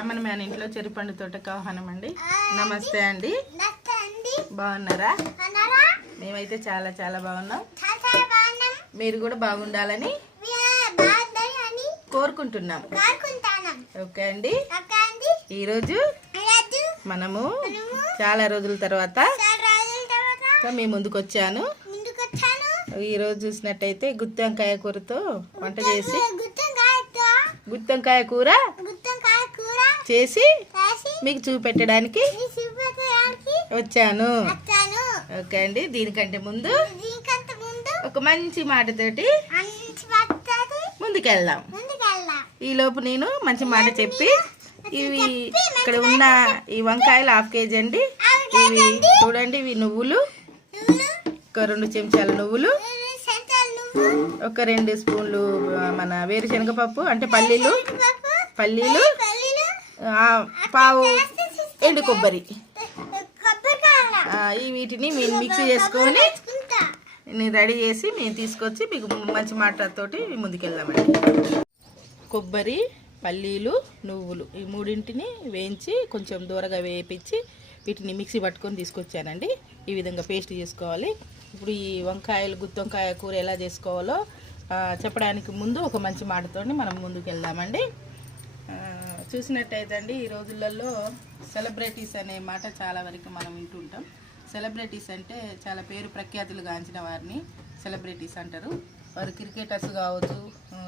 Ramana man ఇంట్లో చెరుపండు తోటకు ఆహ్వానం అండి. నమస్తే అండి, బాగున్నారా? మేమైతే చాలా చాలా బాగున్నాం. మీరు కూడా బాగుండాలని కోరుకుంటున్నాం. ఓకే అండి, ఈరోజు మనము చాలా రోజుల తర్వాత మీ ముందుకు వచ్చాను. ఈరోజు చూసినట్టయితే గుత్తి వంకాయ కూరతో వంట చేసి గుత్తి వంకాయ కూర చేసి మీకు చూపెట్టడానికి వచ్చాను. ఓకే అండి, దీనికంటే ముందు ఒక మంచి మాటతోటి ముందుకెళ్దాం. ఈలోపు నేను మంచి మాట చెప్పి ఇవి ఇక్కడ ఉన్న ఈ వంకాయలు 1/2 కేజీ అండి. ఇవి చూడండి, ఇవి నువ్వులు, ఒక 2 చెంచాల నువ్వులు, ఒక 2 స్పూన్లు మన వేరుశనగపప్పు అంటే పల్లీలు, పావు ఎండు కొబ్బరి, వీటిని మేము మిక్సీ చేసుకొని నేను రెడీ చేసి మేము తీసుకొచ్చి మీకు మంచి మాటతోటి ముందుకెళ్దామండి. కొబ్బరి, పల్లీలు, నువ్వులు ఈ మూడింటిని వేయించి కొంచెం దూరగా వేపించి వీటిని మిక్సీ పట్టుకొని తీసుకొచ్చానండి. ఈ విధంగా పేస్ట్ చేసుకోవాలి. ఇప్పుడు ఈ వంకాయలు గుత్తి వంకాయ కూర ఎలా చేసుకోవాలో చెప్పడానికి ముందు ఒక మంచి మాటతోని మనం ముందుకు వెళ్దామండి. చూసినట్టయితే అండి, ఈ రోజులలో సెలబ్రిటీస్ అనే మాట చాలా వరకు మనం వింటుంటాం. సెలబ్రిటీస్ అంటే చాలా పేరు ప్రఖ్యాతులు గాంచిన వారిని సెలబ్రిటీస్ అంటారు. వారు క్రికెటర్స్ కావచ్చు,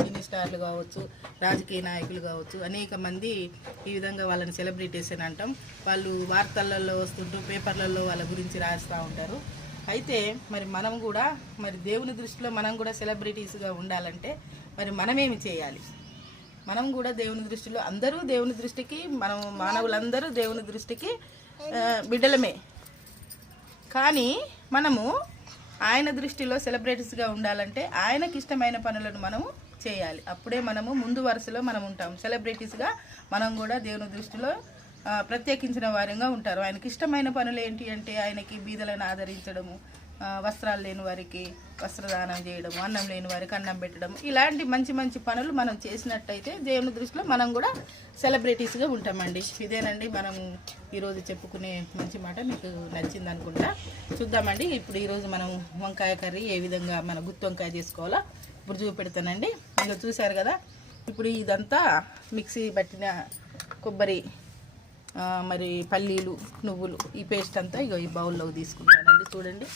సినీ స్టార్లు కావచ్చు, రాజకీయ నాయకులు కావచ్చు, అనేక మంది ఈ విధంగా వాళ్ళని సెలబ్రిటీస్ అని అంటాం. వాళ్ళు వార్తలలో వస్తుంటూ పేపర్లలో వాళ్ళ గురించి రాస్తూ ఉంటారు. అయితే మరి మనం కూడా మరి దేవుని దృష్టిలో మనం కూడా సెలబ్రిటీస్గా ఉండాలంటే మరి మనమేమి చేయాలి? మనం కూడా దేవుని దృష్టిలో, అందరూ దేవుని దృష్టికి, మనం మానవులందరూ దేవుని దృష్టికి బిడ్డలమే. కానీ మనము ఆయన దృష్టిలో సెలబ్రిటీస్గా ఉండాలంటే ఆయనకి ఇష్టమైన పనులను మనము చేయాలి. అప్పుడే మనము ముందు వరుసలో మనం ఉంటాం. సెలబ్రిటీస్గా మనం కూడా దేవుని దృష్టిలో ప్రత్యేకించిన వారంగా ఉంటారు. ఆయనకి ఇష్టమైన పనులు ఏంటి అంటే ఆయనకి బీదలను ఆదరించడము, వస్త్రాలు లేని వారికి వస్త్రదానం చేయడము, అన్నం లేని వారికి అన్నం పెట్టడం, ఇలాంటి మంచి మంచి పనులు మనం చేసినట్టయితే దేవుని దృష్టిలో మనం కూడా సెలబ్రిటీస్గా ఉంటామండి. ఇదేనండి మనం ఈరోజు చెప్పుకునే మంచి మాట. మీకు నచ్చింది అనుకుంటా. చూద్దామండి. ఇప్పుడు ఈరోజు మనం వంకాయ కర్రీ ఏ విధంగా మన గుత్తి వంకాయ చేసుకోవాలో ఇప్పుడు చూపెడతానండి. మీరు చూశారు కదా. ఇప్పుడు ఇదంతా మిక్సీ పట్టిన కొబ్బరి, మరి పల్లీలు, నువ్వులు, ఈ పేస్ట్ అంతా ఇగో ఈ బౌల్లోకి తీసుకుంటానండి. చూడండి,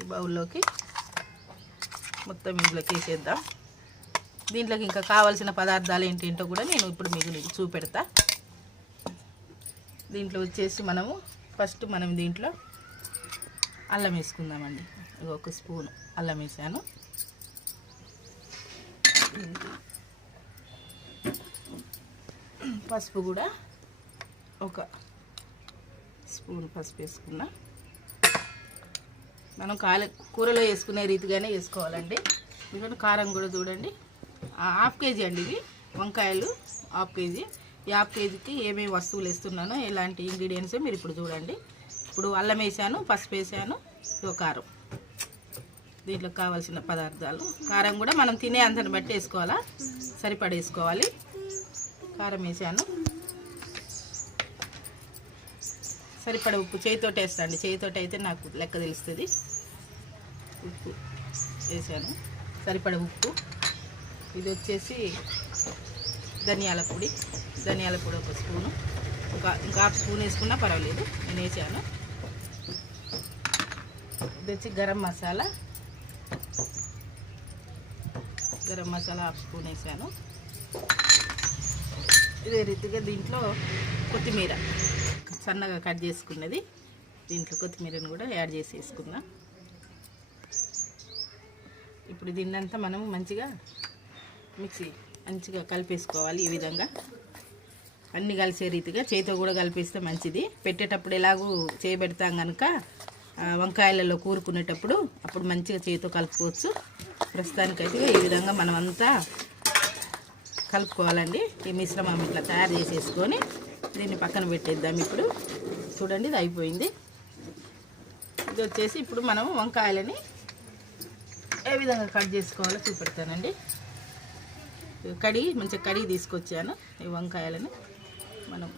ఈ బౌల్లోకి మొత్తం ఇంట్లోకి వేసేద్దాం. దీంట్లోకి ఇంకా కావాల్సిన పదార్థాలు ఏంటేంటో కూడా నేను ఇప్పుడు మీకు చూపెడతా. దీంట్లో వచ్చేసి మనము ఫస్ట్ దీంట్లో అల్లం వేసుకుందామండి. ఒక స్పూను అల్లం వేసాను. పసుపు కూడా ఒక స్పూన్ పసుపు వేసుకున్నా. మనం కూరలో వేసుకునే రీతిగానే వేసుకోవాలండి. ఎందుకంటే కారం కూడా చూడండి, 1/2 కేజీ అండి ఇవి వంకాయలు, 1/2 కేజీ. ఈ 1/2 కేజీకి ఏమేమి వస్తువులు వేస్తున్నానో, ఎలాంటి ఇంగ్రీడియంట్స్ మీరు ఇప్పుడు చూడండి. ఇప్పుడు అల్లం వేసాను, పసుపు వేసాను, కారం. దీంట్లో కావాల్సిన పదార్థాలు, కారం కూడా మనం తినే అంతని బట్టి వేసుకోవాలా, సరిపడేసుకోవాలి. కారం వేసాను, సరిపడ ఉప్పు చేతితోటి వేస్తాండి. చేతితోటి అయితే నాకు లెక్క తెలుస్తుంది. ఉప్పు వేసాను, సరిపడ ఉప్పు. ఇది వచ్చేసి ధనియాల పొడి ఒక స్పూను, ఇంకా 1/2 స్పూన్ వేసుకున్నా పర్వాలేదు, నేను వేసాను. ఇది వచ్చి గరం మసాలా 1/2 స్పూన్ వేసాను. ఇదే రీతిగా దీంట్లో కొత్తిమీర సన్నగా కట్ చేసుకున్నది, దీంట్లో కొత్తిమీరను కూడా యాడ్ చేసి వేసుకుందాం. ఇప్పుడు దీన్నంతా మనం మంచిగా కలిపేసుకోవాలి. ఈ విధంగా అన్నీ కలిసే రీతిగా చేతితో కూడా కలిపేస్తే మంచిది. పెట్టేటప్పుడు ఎలాగూ చేయబెడతాం కనుక వంకాయలలో కూరుకునేటప్పుడు అప్పుడు మంచిగా చేతితో కలుపుకోవచ్చు. ప్రస్తుతానికైతే ఈ విధంగా మనం అంతా కలుపుకోవాలండి. ఈ మిశ్రమం ఇట్లా తయారు చేసేసుకొని దీన్ని పక్కన పెట్టేద్దాం. ఇప్పుడు చూడండి, ఇది అయిపోయింది. ఇది వచ్చేసి ఇప్పుడు మనం వంకాయలని ఏ విధంగా కట్ చేసుకోవాలో చూపెడతానండి. మంచిగా కడిగి తీసుకొచ్చాను. ఈ వంకాయలని మనం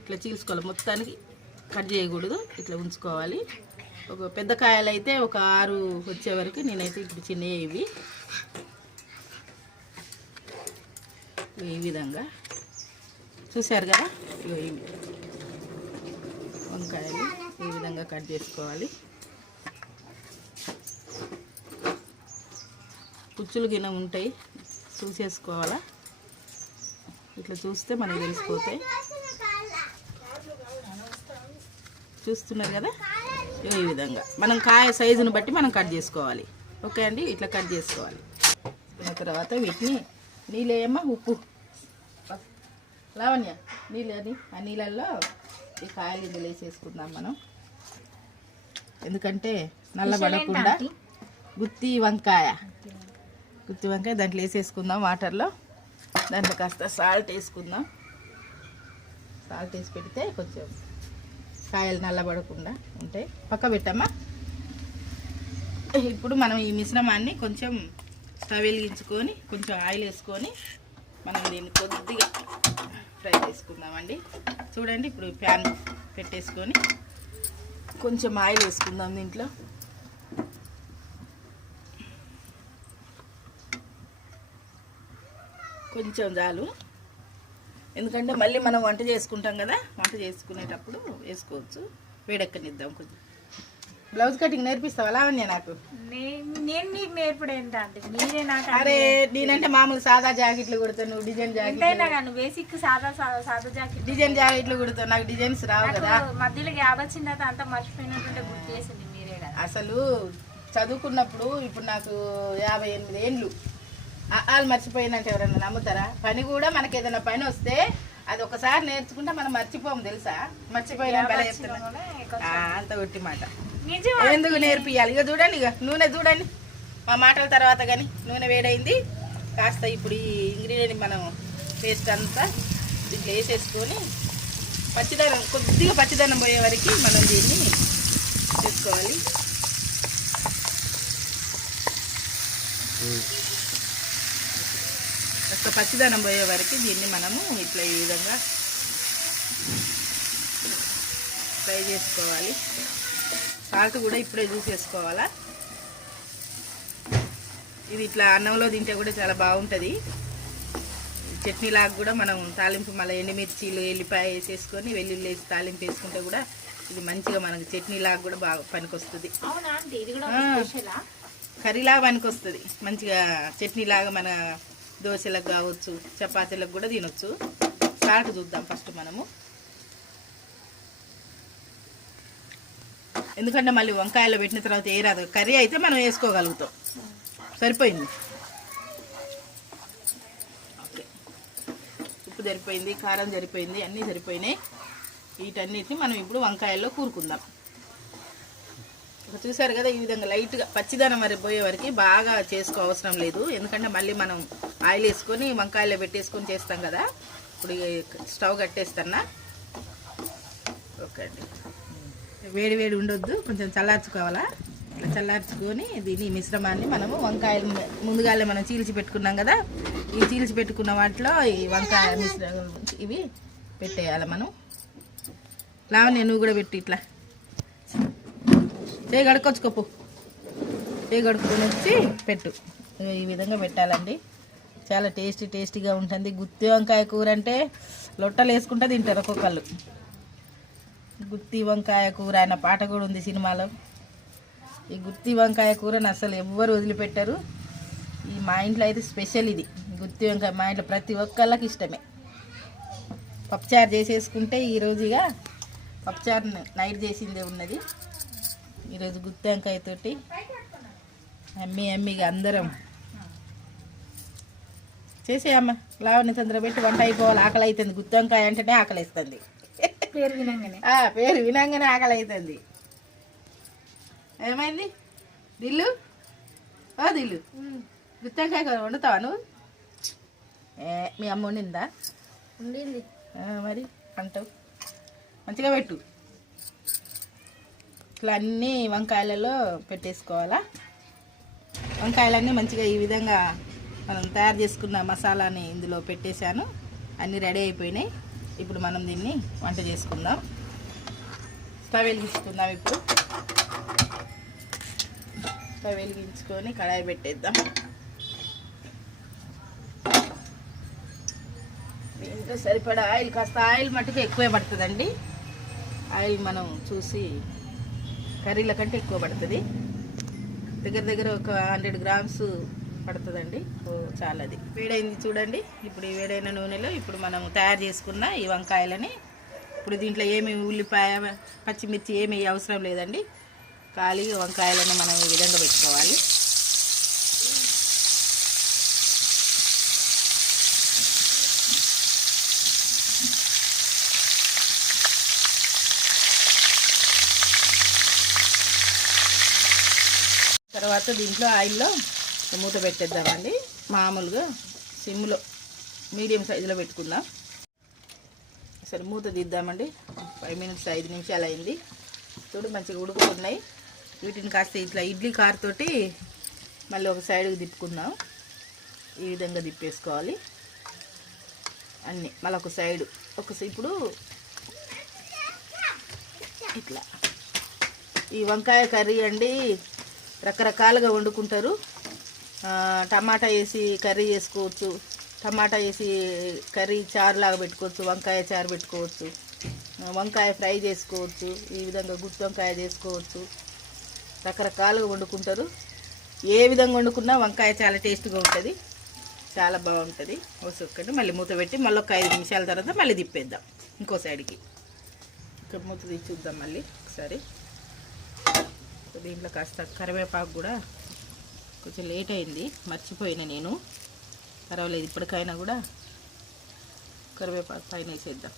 ఇట్లా చీల్చుకోవాలి, మొత్తానికి కట్ చేయకూడదు, ఇట్లా ఉంచుకోవాలి. ఒక పెద్ద కాయలు అయితే ఒక 6 వచ్చే వరకు, నేనైతే ఇప్పుడు చిన్నవి ఇవి ఈ విధంగా చూశారు కదా. ఇవి వంకాయలు ఈ విధంగా కట్ చేసుకోవాలి. పుచ్చులు గిన్నె ఉంటాయి, చూసేసుకోవాలా. ఇట్లా చూస్తే మనకి తెలిసిపోతాయి. చూస్తున్నారు కదా, ఈ విధంగా మనం కాయ సైజును బట్టి మనం కట్ చేసుకోవాలి. ఓకే అండి, ఇట్లా కట్ చేసుకోవాలి. తర్వాత వీటిని నీళ్ళేయమ్మా, ఉప్పు లావణ్య నీళ్ళని, ఆ నీళ్ళల్లో ఈ కాయలు ఇందులో వేసేసుకుందాం మనం. ఎందుకంటే నల్లబడకుండా గుత్తి వంకాయ దాంట్లో వేసేసుకుందాం వాటర్లో. దాంట్లో కాస్త సాల్ట్ వేసుకుందాం. సాల్ట్ వేసి పెడితే కొంచెం కాయలు నల్లబడకుండా ఉంటాయి. పక్క పెట్టమ్మా. ఇప్పుడు మనం ఈ మిశ్రమాన్ని కొంచెం స్టవ్ వెలిగించుకొని కొంచెం ఆయిల్ వేసుకొని మనం దీన్ని కొద్దిగా ఫ్రై చేసుకుందామండి. చూడండి, ఇప్పుడు ప్యాన్ పెట్టేసుకొని కొంచెం ఆయిల్ వేసుకుందాం. దీంట్లో కొంచెం చాలు, ఎందుకంటే మళ్ళీ మనం వంట చేసుకుంటాం కదా, వంట చేసుకునేటప్పుడు వేసుకోవచ్చు. వేడెక్కనిద్దాం కొంచెం. బ్లౌజ్ కటింగ్ నేర్పిస్తావా లావణ్య నాకు? నేను మీకు నేర్పడేంటే మీరే నాకు. అరే నేనంటే మామూలు సాదా జాకెట్లు కుడతాను, నువ్వు డిజైన్ జాకెట్, బేసిక్ సాదా జాకెట్ డిజైన్ జాకెట్లు కుడతావు. నాకు డిజైన్స్ రావు కదా. మధ్యలో గ్యాప్ వచ్చిన తర్వాత అంతా మర్చిపోయినట్టుంటే గుర్తు చేసింది మీరే కదా. అసలు చదువుకున్నప్పుడు ఇప్పుడు నాకు 58 ఏండ్లు. వాళ్ళు మర్చిపోయినట్టు ఎవరన్నా నమ్ముతారా? పని కూడా మనకి ఏదైనా పని వస్తే అది ఒకసారి నేర్చుకుంటే మనం మర్చిపోము, తెలుసా? మర్చిపోయినా అంత ఒట్టి మాట. ఎందుకు నేర్పియాలి? ఇక చూడండి, ఇక నూనె చూడండి, మా మాటల తర్వాత కానీ నూనె వేడైంది. కాస్త ఇప్పుడు ఈ ఇంగ్రీడియంట్ మనం పేస్ట్ అంతా దీంట్లో వేసేసుకొని కొద్దిగా పచ్చిదనం పోయే వరకు మనం దీన్ని చేసుకోవాలి. కాస్త పచ్చిదనం పోయే వరకు దీన్ని మనము ఇట్లా ఈ విధంగా ఫ్రై చేసుకోవాలి. సాల్ట్ కూడా ఇప్పుడే చూసేసుకోవాలా. ఇది ఇట్లా అన్నంలో తింటే కూడా చాలా బాగుంటుంది. చట్నీలాగా కూడా మనం తాలింపు మళ్ళీ ఎండుమిర్చీలు ఎల్లిపాయ వేసేసుకొని వెల్లుల్లి వేసి తాలింపు వేసుకుంటే కూడా ఇది మంచిగా మనకు చట్నీలాగా కూడా బాగా పనికొస్తుంది. కర్రీలాగా పనికొస్తుంది మంచిగా. చట్నీలాగా మన దోశలకు కావచ్చు, చపాతీలకు కూడా తినొచ్చు. సాల్ట్ చూద్దాం ఫస్ట్ మనము, ఎందుకంటే మళ్ళీ వంకాయలో పెట్టిన తర్వాత ఏ రాదు. కర్రీ అయితే మనం వేసుకోగలుగుతాం. సరిపోయింది, ఓకే. ఉప్పు సరిపోయింది, కారం సరిపోయింది, అన్నీ సరిపోయినాయి. వీటన్నిటిని మనం ఇప్పుడు వంకాయల్లో కూరుకుందాం. చూసారు కదా, ఈ విధంగా లైట్గా పచ్చిదనం మరి పోయే వరకు బాగా చేసుకో అవసరం లేదు. ఎందుకంటే మళ్ళీ మనం ఆయిల్ వేసుకొని వంకాయలో పెట్టేసుకొని చేస్తాం కదా. ఇప్పుడు స్టవ్ కట్టేస్తున్నా. ఓకే అండి, వేడి వేడి ఉండొద్దు, కొంచెం చల్లార్చుకోవాలా. ఇట్లా చల్లార్చుకొని దీని మిశ్రమాన్ని మనము వంకాయలు ముందుగానే మనం చీల్చి పెట్టుకున్నాం కదా, ఈ చీల్చి పెట్టుకున్న వాటిలో ఈ వంకాయ మిశ్రమం ఇవి పెట్టేయాలి మనం. లావణ్య నువ్వు కూడా పెట్టి ఇట్లా చేయి కడుక్కొచ్చుకోపు, చేయి కడుక్కొని వచ్చి పెట్టు. ఈ విధంగా పెట్టాలండి. చాలా టేస్టీగా ఉంటుంది. గుత్తి వంకాయ కూర అంటే లొట్టలు వేసుకుంటే తింటారు ఒక్కొక్కళ్ళు. గుత్తి వంకాయ కూర అన్న పాట కూడా ఉంది సినిమాలో. ఈ గుత్తి వంకాయ కూరని అసలు ఎవ్వరు వదిలిపెట్టరు. ఈ మా ఇంట్లో అయితే స్పెషల్ ఇది గుత్తి వంకాయ. మా ఇంట్లో ప్రతి ఒక్కళ్ళకి ఇష్టమే. పప్పుచారు చేసేసుకుంటే ఈరోజుగా పప్పుచారు నైట్ చేసిందే ఉన్నది. ఈరోజు గుత్తి వంకాయతోటి అమ్మిగా అందరం చేసేయమ్మ. లావణ్య తొందర పెట్టి వంట అయిపోవాలి, ఆకలి అవుతుంది. గుత్తి వంకాయ అంటేనే ఆకలి వేస్తుంది. పేరు వినంగానే ఆకలి అవుతుంది. ఏమైంది దిల్లు? దిల్లు గుత్తి వంకాయ వండుతావా నువ్వు? మీ అమ్మ వండిందా? ఉండింది మరి అంటావు. మంచిగా పెట్టు. ఇట్లా అన్నీ వంకాయలలో పెట్టేసుకోవాలా. వంకాయలన్నీ మంచిగా ఈ విధంగా మనం తయారు చేసుకున్న మసాలాని ఇందులో పెట్టేశాను. అన్నీ రెడీ అయిపోయినాయి. ఇప్పుడు మనం దీన్ని వంట చేసుకుందాం. స్టవ్ వెలిగించుకుందాం. ఇప్పుడు స్టవ్ వెలిగించుకొని కడాయి పెట్టేద్దాం. దీంట్లో సరిపడా ఆయిల్, కాస్త ఆయిల్ మట్టుకు ఎక్కువే పడుతుందండి. ఆయిల్ మనం చూసి కర్రీల కంటే ఎక్కువ పడుతుంది. దగ్గర ఒక 100 గ్రామ్స్ పడుతుందండి. చాలా అది వేడైంది చూడండి. ఇప్పుడు ఈ వేడైన నూనెలో ఇప్పుడు మనం తయారు చేసుకున్న ఈ వంకాయలని, ఇప్పుడు దీంట్లో ఏమి ఉల్లిపాయ, పచ్చిమిర్చి ఏమి అవసరం లేదండి. ఖాళీగా వంకాయలను మనం ఈ విధంగా పెట్టుకోవాలి. తర్వాత దీంట్లో ఆయిల్లో మూత పెట్టేద్దామండి. మామూలుగా సిమ్లో మీడియం సైజులో పెట్టుకుందాం. సరే మూత తీద్దామండి. 5 మినిట్స్ 5 నిమిషాలు అయింది. చూడు మంచిగా ఉడుకుతున్నాయి. వీటిని కాస్త ఇట్లా ఇడ్లీ కారుతోటి మళ్ళీ ఒక సైడ్కి తిప్పుకుందాం. ఈ విధంగా తిప్పేసుకోవాలి అన్నీ. మళ్ళీ ఒక సైడు ఇప్పుడు ఇట్లా ఈ వంకాయ కర్రీ అండి రకరకాలుగా వండుకుంటారు. టమాటా వేసి కర్రీ చేసుకోవచ్చు, టమాటా వేసి కర్రీ చారులాగా పెట్టుకోవచ్చు, వంకాయ చారు పెట్టుకోవచ్చు, వంకాయ ఫ్రై చేసుకోవచ్చు, ఈ విధంగా గుత్తి వంకాయ చేసుకోవచ్చు. రకరకాలుగా వండుకుంటారు. ఏ విధంగా వండుకున్నా వంకాయ చాలా టేస్ట్గా ఉంటుంది, చాలా బాగుంటుంది. ఒక్కటి మళ్ళీ మూత పెట్టి మళ్ళీ ఒక 5 నిమిషాల తర్వాత మళ్ళీ తిప్పేద్దాం ఇంకో సైడ్కి. ఇక్కడ మూత తీసి చూద్దాం మళ్ళీ ఒకసారి. దీంట్లో కాస్త కరివేపాకు కూడా కొంచెం లేట్ అయింది, మర్చిపోయినా నేను. పర్వాలేదు, ఇప్పటికైనా కూడా కరివేపాకు పైన వేసేద్దాం.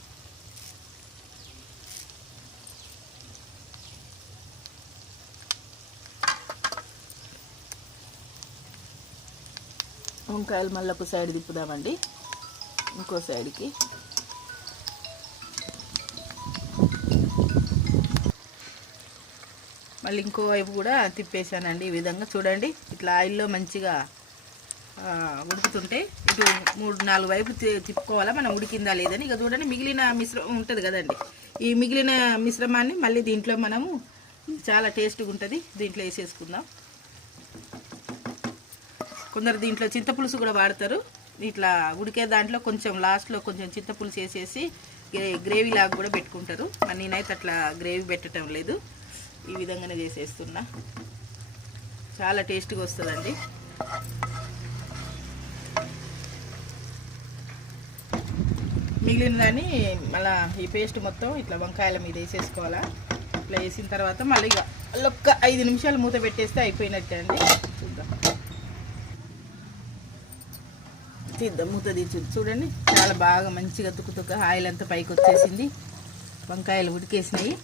వంకాయలు మళ్ళీ ఒక సైడ్ తిప్పుదామండి, ఇంకో సైడ్కి. మళ్ళీ ఇంకో వైపు కూడా తిప్పేసానండి. ఈ విధంగా చూడండి, ఇట్లా ఆయిల్లో మంచిగా ఉడుకుతుంటే ఇటు 3-4 వైపు తిప్పుకోవాలా మనం, ఉడికిందా లేదని. ఇక చూడండి మిగిలిన మిశ్రమం ఉంటుంది కదండి, ఈ మిగిలిన మిశ్రమాన్ని మళ్ళీ దీంట్లో మనము చాలా టేస్ట్గా ఉంటుంది దీంట్లో వేసేసుకుందాం. కొందరు దీంట్లో చింతపులుసు కూడా వాడతారు. ఇట్లా ఉడికే దాంట్లో కొంచెం లాస్ట్లో కొంచెం చింతపులుసు వేసేసి గ్రేవీ లాగా కూడా పెట్టుకుంటారు. నేనైతే అట్లా గ్రేవీ పెట్టడం లేదు, ఈ విధంగానే చేసేస్తున్నా. చాలా టేస్ట్గా వస్తుందండి. మిగిలిన దాన్ని మళ్ళీ ఈ పేస్ట్ మొత్తం ఇట్లా వంకాయల మీద వేసేసుకోవాలా. ఇట్లా వేసిన తర్వాత మళ్ళీ ఇక ఒక్క 5 నిమిషాలు మూత పెట్టేస్తే అయిపోయినట్టే అండి. చూద్దాం, తీద్దాం మూత తీసి చూడండి. చాలా బాగా మంచిగా తుక్కుతుక్క ఆయిల్ అంతా పైకి వచ్చేసింది. వంకాయలు ఉడికేసినాయి.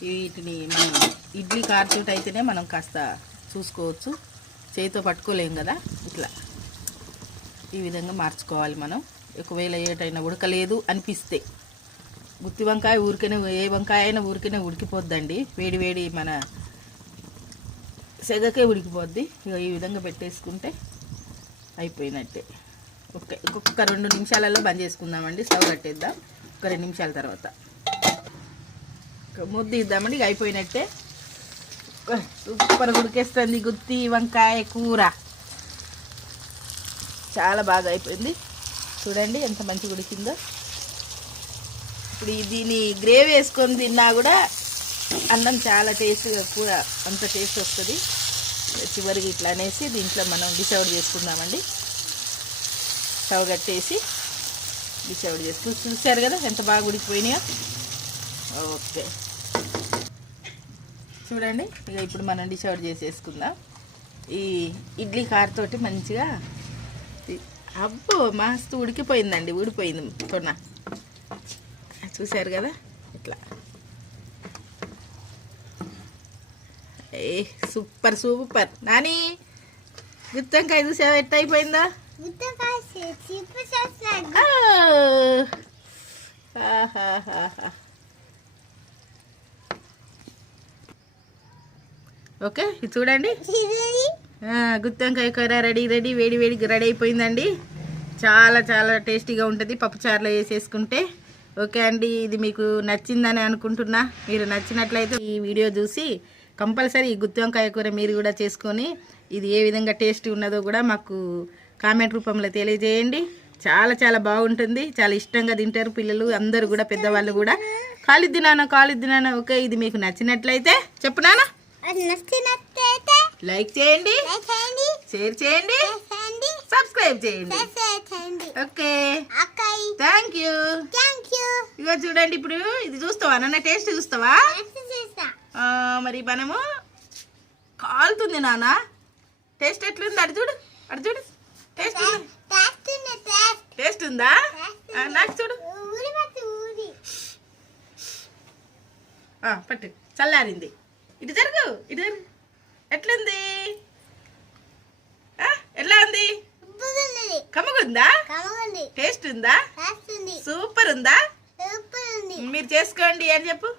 వీటిని మనం ఇడ్లీ కారుతోటి అయితేనే మనం కాస్త చూసుకోవచ్చు, చేతితో పట్టుకోలేం కదా. ఇట్లా ఈ విధంగా మార్చుకోవాలి మనం. ఒకవేళ ఏటైనా ఉడకలేదు అనిపిస్తే, గుత్తి వంకాయ ఊరికనే, ఏ వంకాయ అయినా ఊరికనే ఉడికిపోద్దండి. వేడి వేడి మన సెగకే ఉడికిపోద్ది. ఇక ఈ విధంగా పెట్టేసుకుంటే అయిపోయినట్టే. ఇంకొక 2 నిమిషాలలో బంద్ చేసుకుందామండి. స్టవ్ కట్టేద్దాం. ఒక 2 నిమిషాల తర్వాత ముద్ద ఇద్దామండి. ఇక అయిపోయినట్టే. సూపర్ ఉడికేస్తుంది గుత్తి వంకాయ కూర. చాలా బాగా అయిపోయింది చూడండి, ఎంత మంచిగా ఉడికిందో. ఇప్పుడు దీన్ని గ్రేవీ వేసుకొని తిన్నా కూడా అన్నం చాలా టేస్ట్గా, కూర అంత టేస్ట్ వస్తుంది. చివరికి ఇట్లా అనేసి దీంట్లో మనం డిష్ అవుట్ చేసుకుందామండి. స్టవ్ కట్టేసి డిష్ అవుట్ చేసి చూసారు కదా ఎంత బాగా ఉడికిపోయినాయో. ఓకే చూడండి, ఇక ఇప్పుడు మనం డిష్ అవుట్ చేసేసుకుందాం. ఈ ఇడ్లీ కారుతోటి మంచిగా. అబ్బో మస్తు ఉడికిపోయిందండి, ఊడిపోయింది కొన్న. చూసారు కదా ఇట్లా. Super super. నాని గుత్తి వంకాయ చూసావా ఎట్ట అయిపోయిందా? ఓకే ఇది చూడండి. గుత్తి వంకాయ కూర రెడీ వేడి వేడికి రెడీ అయిపోయిందండి. చాలా చాలా టేస్టీగా ఉంటుంది పప్పుచారులో వేసేసుకుంటే. ఓకే అండి, ఇది మీకు నచ్చిందని అనుకుంటున్నా. మీరు నచ్చినట్లయితే ఈ వీడియో చూసి కంపల్సరీ ఈ గుత్తి వంకాయ కూర మీరు కూడా చేసుకొని ఇది ఏ విధంగా టేస్టీ ఉన్నదో కూడా మాకు కామెంట్ రూపంలో తెలియజేయండి. చాలా చాలా బాగుంటుంది, చాలా ఇష్టంగా తింటారు పిల్లలు అందరూ కూడా, పెద్దవాళ్ళు కూడా. కాలిద్ది నాన్న. ఓకే, ఇది మీకు నచ్చినట్లయితే చెప్పు నాన్న, లైక్ చేయండి, షేర్ చేయండి, సబ్స్క్రైబ్ చేయండి. Okay, thank you. ఇగో చూడండి, ఇప్పుడు ఇది చూస్తావా నాన్న, టేస్ట్ చూస్తావా? మరి మనము కాలుతుంది నాన్న, టేస్ట్ ఎట్లుంది అటు చూడు టేస్ట్ ఉందా? నాకు చూడు, పట్టు, చల్లారింది. ఇటు జరుగు. ఎట్లుంది? ఎట్లా ఉంది? కమ్మగుందా? టేస్ట్ ఉందా? సూపర్ ఉందా? మీరు చేసుకోండి అని చెప్పు.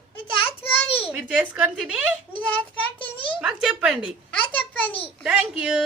మీరు చేసుకొని తిని మాకు చెప్పండి. Thank you.